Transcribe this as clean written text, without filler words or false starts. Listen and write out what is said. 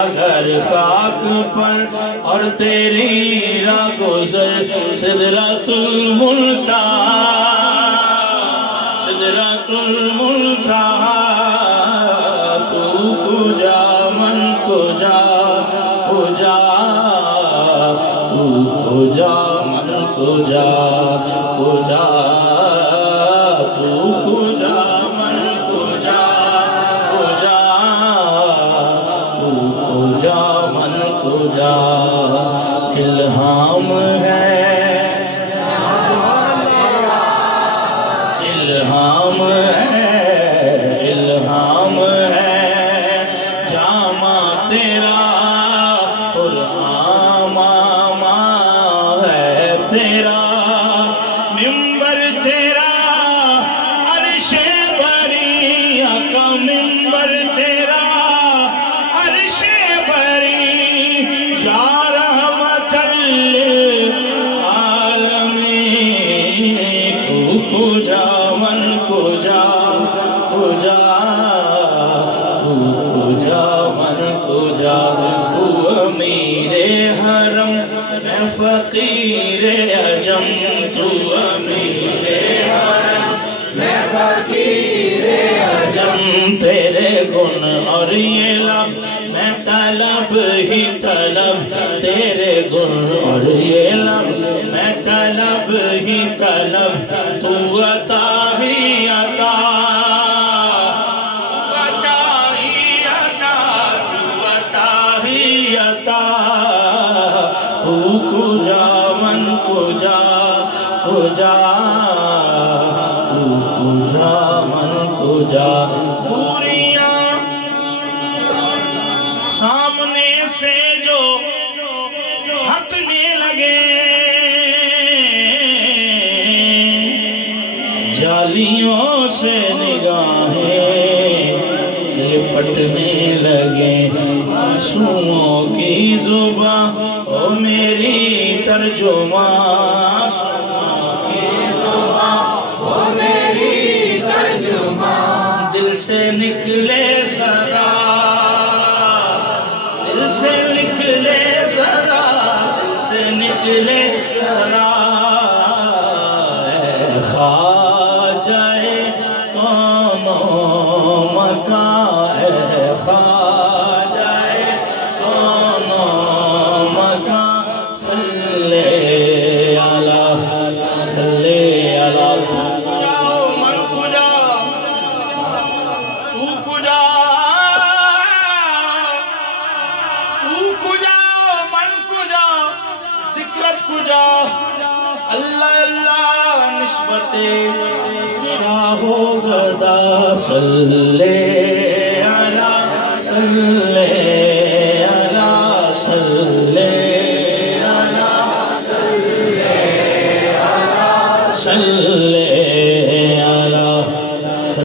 گھر خاک پر اور تیری راہ گزر سدرۃ المنتہا سدرۃ المنتہا تو کجا من کجا کجا تو کجا من کجا کجا تو کجا من کجا کجا تو کجا من کجا الہام ہے الہام ہے الہام ہے جامع تیرا قرآن ماما ہے تیرا ممبر تیرا عرش بری کا ممبر تیرا عرش بری یا رحمت للعالمین تو کجا من کجا کجا تو کجا من کجا تو امیر حرم میں فقیر عجم تو امیر حرم میں فقیر عجم تیرے گن اور یہ لب میں طلب ہی طلب تیرے گن اور یہ لب میں طلب ہی طلب تو عطا ہی عطا عطا ہی عطا تو عطا ہی عطا تو کجا من کجا کجا تو کجا من کجا دوریاں سامنے سے جو ہٹنے لگے جالیوں سے نگاہیں لپٹنے لگے آنسوؤں کی زباں او میری ترجمان آنسوؤں کی زباں او میری ترجمان دل سے نکلے صدا دل سے نکلے صدا دل سے نکلے صدا اے خواجہ کون مکان اے خواجہ کون مکان صلی علی جاؤ من کجا تو کجا تو کجا من کجا ذکرت کجا اللہ اللہ نسبت شاہ و گدا صلی علی صلی علی صلی علی صلی علی صلی